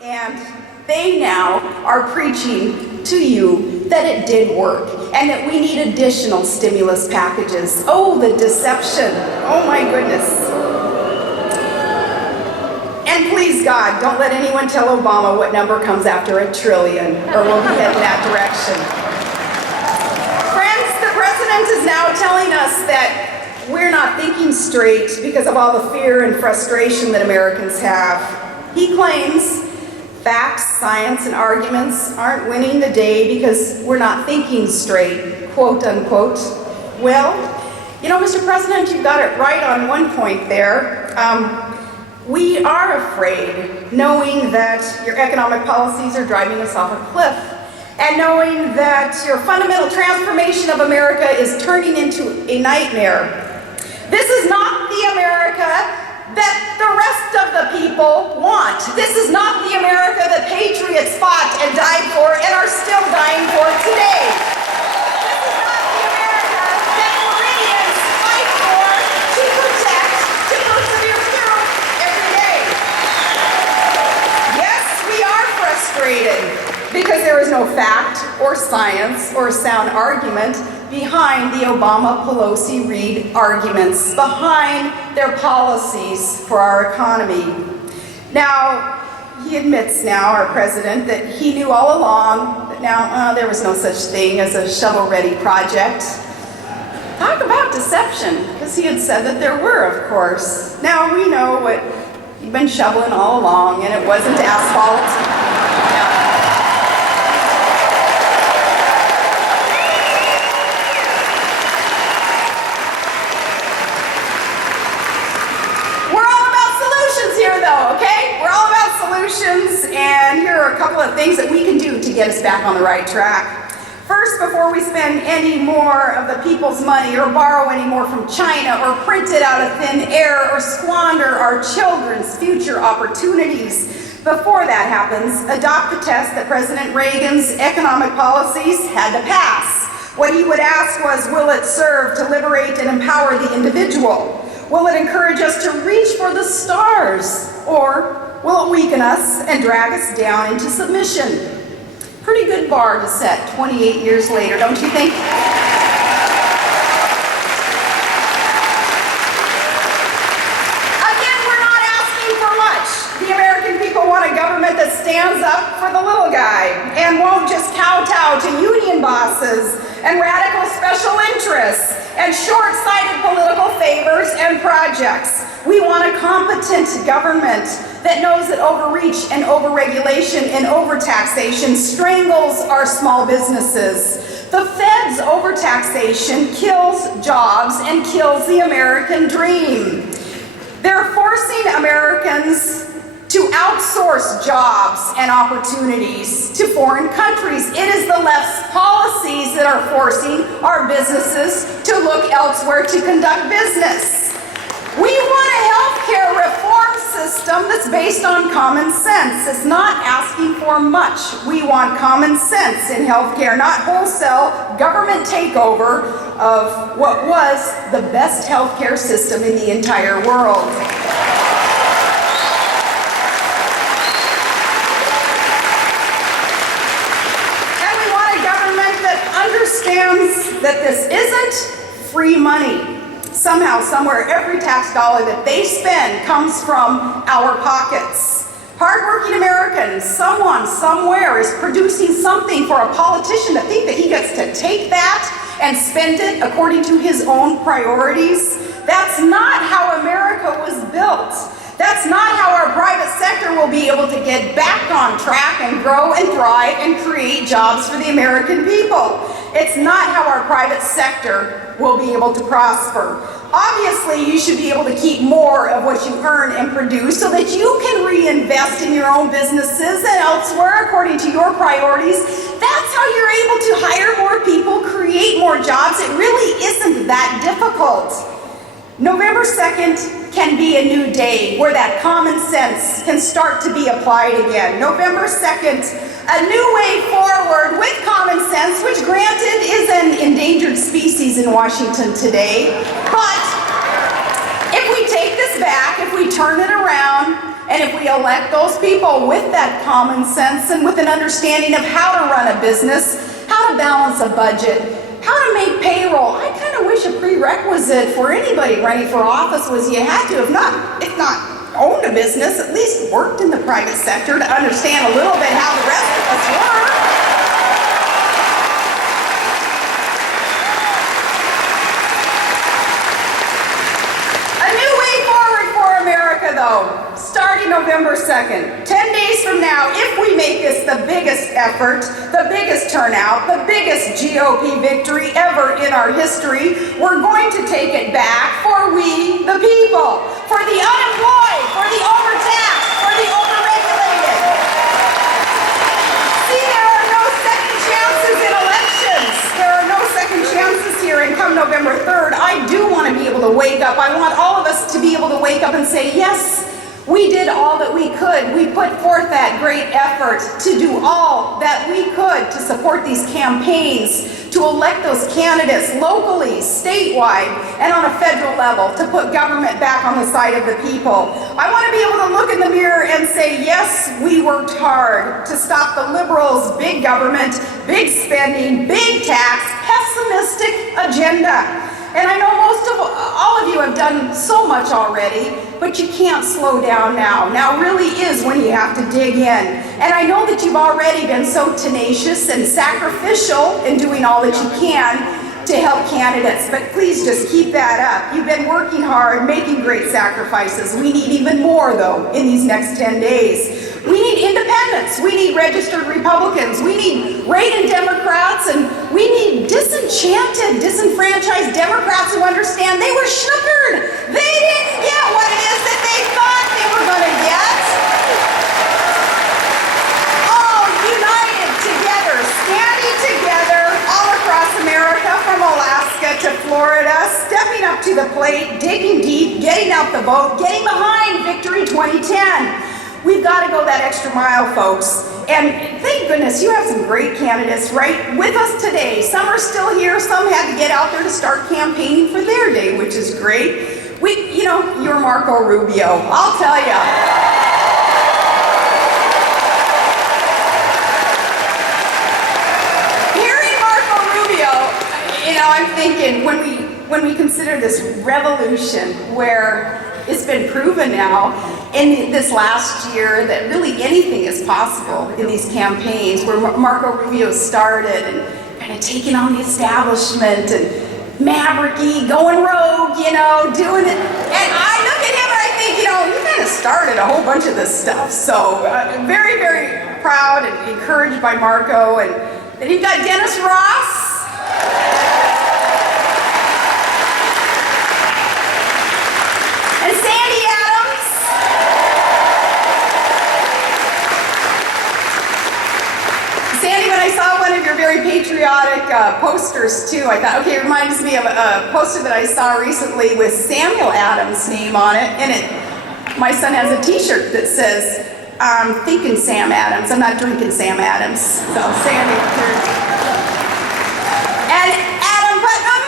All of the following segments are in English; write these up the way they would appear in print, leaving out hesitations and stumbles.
And they now are preaching to you that it did work and that we need additional stimulus packages. Oh, the deception. Oh my goodness. And please God, don't let anyone tell Obama what number comes after $1 trillion, or we'll be heading that direction. Friends, the president is now telling us that we're not thinking straight because of all the fear and frustration that Americans have. He claims facts, science, and arguments aren't winning the day because we're not thinking straight, quote unquote. Well, you know, Mr. President, you got it right on one point there. We are afraid, knowing that your economic policies are driving us off a cliff, and knowing that your fundamental transformation of America is turning into a nightmare. This is not the America that the rest of the people want. This is not the America that patriots fought and died for and are still dying for today. This is not the America that Floridians fight for, to protect, to persevere through every day. Yes, we are frustrated because there is no fact or science or sound argument behind the Obama-Pelosi-Reid arguments, behind their policies for our economy. Now, he admits now, our president, that he knew all along that now there was no such thing as a shovel-ready project. Talk about deception, because he had said that there were, of course. Now, we know what he'd been shoveling all along, and it wasn't asphalt. And here are a couple of things that we can do to get us back on the right track. First, before we spend any more of the people's money or borrow any more from China or print it out of thin air or squander our children's future opportunities, before that happens, adopt the test that President Reagan's economic policies had to pass. What he would ask was, will it serve to liberate and empower the individual? Will it encourage us to reach for the stars? Or will it weaken us and drag us down into submission? Pretty good bar to set 28 years later, don't you think? Again, we're not asking for much. The American people want a government that stands up for the little guy and won't just kowtow to union bosses and radical special interests and short-sighted political favors and projects. We want a competent government that knows that overreach and overregulation and overtaxation strangles our small businesses. The Fed's overtaxation kills jobs and kills the American dream. They're forcing Americans to outsource jobs and opportunities to foreign countries. It is the left's policies that are forcing our businesses to look elsewhere to conduct business. We want a healthcare reform system that's based on common sense. It's not asking for much. We want common sense in healthcare, not wholesale government takeover of what was the best healthcare system in the entire world. And we want a government that understands that this isn't free money. Somehow, somewhere, every tax dollar that they spend comes from our pockets. Hardworking Americans, someone, somewhere is producing something for a politician to think that he gets to take that and spend it according to his own priorities. That's not how America was built. That's not how our private sector will be able to get back on track and grow and thrive and create jobs for the American people. It's not how our private sector will be able to prosper. Obviously, you should be able to keep more of what you earn and produce so that you can reinvest in your own businesses and elsewhere according to your priorities. That's how you're able to hire more people, create more jobs. It really isn't that difficult. November 2nd can be a new day where that common sense can start to be applied again. November 2nd, a new way forward with common sense, which granted is an endangered species in Washington today. But if we take this back, if we turn it around, And if we elect those people with that common sense and with an understanding of how to run a business, how to balance a budget, how to make payroll, I kind of wish a prerequisite for anybody running for office was you had to, if not owned a business, at least worked in the private sector to understand a little bit how the rest of us work. A new way forward for America, though, starting November 2nd. 10 days from now, if we make this the biggest effort, the biggest turnout, the biggest GOP victory ever in our history, we're going to take it back for we, the people, for the unemployed, for the overtaxed, for the overregulated. See, there are no second chances in elections. There are no second chances here, and come November 3rd, I do want to be able to wake up. I want all of us to be able to wake up and say, yes, we did all that we could. We put forth that great effort to do all that we could to support these campaigns, to elect those candidates locally, statewide, and on a federal level, to put government back on the side of the people. I want to be able to look in the mirror and say, yes, we worked hard to stop the liberals' big government, big spending, big tax, pessimistic agenda. And I know all of you have done so much already, but you can't slow down now. Now really is when you have to dig in. And I know that you've already been so tenacious and sacrificial in doing all that you can to help candidates, but please just keep that up. You've been working hard, making great sacrifices. We need even more, though, in these next 10 days. We need independents. We need registered Republicans. We need Reagan Democrats, and we need disenchanted, disenfranchised Democrats who understand they were sugared. They didn't get what it is that they thought they were going to get. All united together, standing together all across America, from Alaska to Florida, stepping up to the plate, digging deep, getting out the vote, getting behind Victory 2010. We've got to go that extra mile, folks. And thank goodness you have some great candidates right with us today. Some are still here. Some had to get out there to start campaigning for their day, which is great. You're Marco Rubio. I'll tell you. Hearing Marco Rubio, I'm thinking when we consider this revolution where it's been proven now in this last year that really anything is possible in these campaigns, where Marco Rubio started and kind of taking on the establishment and mavericky, going rogue, doing it. And I look at him and I think, he kind of started a whole bunch of this stuff. So very, very proud and encouraged by Marco. And then you've got Dennis Ross. And Sandy Adams. Sandy, when I saw one of your very patriotic posters too, I thought, okay, it reminds me of a poster that I saw recently with Samuel Adams' name on it. And my son has a t-shirt that says, I'm thinking Sam Adams, I'm not drinking Sam Adams. So Sandy, and Adam Putnam.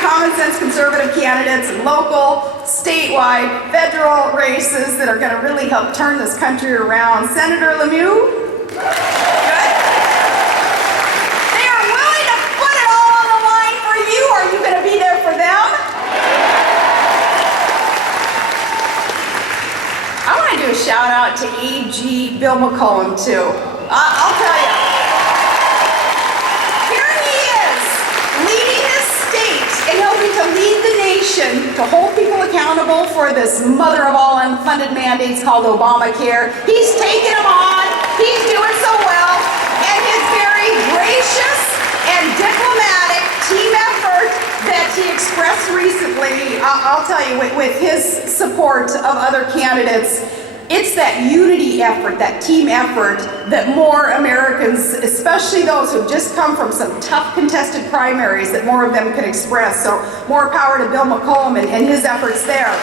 Common sense conservative candidates in local, statewide, federal races that are going to really help turn this country around. Senator Lemieux? Good. They are willing to put it all on the line for you. Are you going to be there for them? I want to do a shout out to AG Bill McCollum too. I'll tell you. And helping to lead the nation, to hold people accountable for this mother of all unfunded mandates called Obamacare. He's taking them on. He's doing so well. And his very gracious and diplomatic team effort that he expressed recently, I'll tell you, with his support of other candidates, it's that unity effort, that team effort, that more Americans, especially those who've just come from some tough contested primaries, that more of them can express. So more power to Bill McCollum and his efforts there.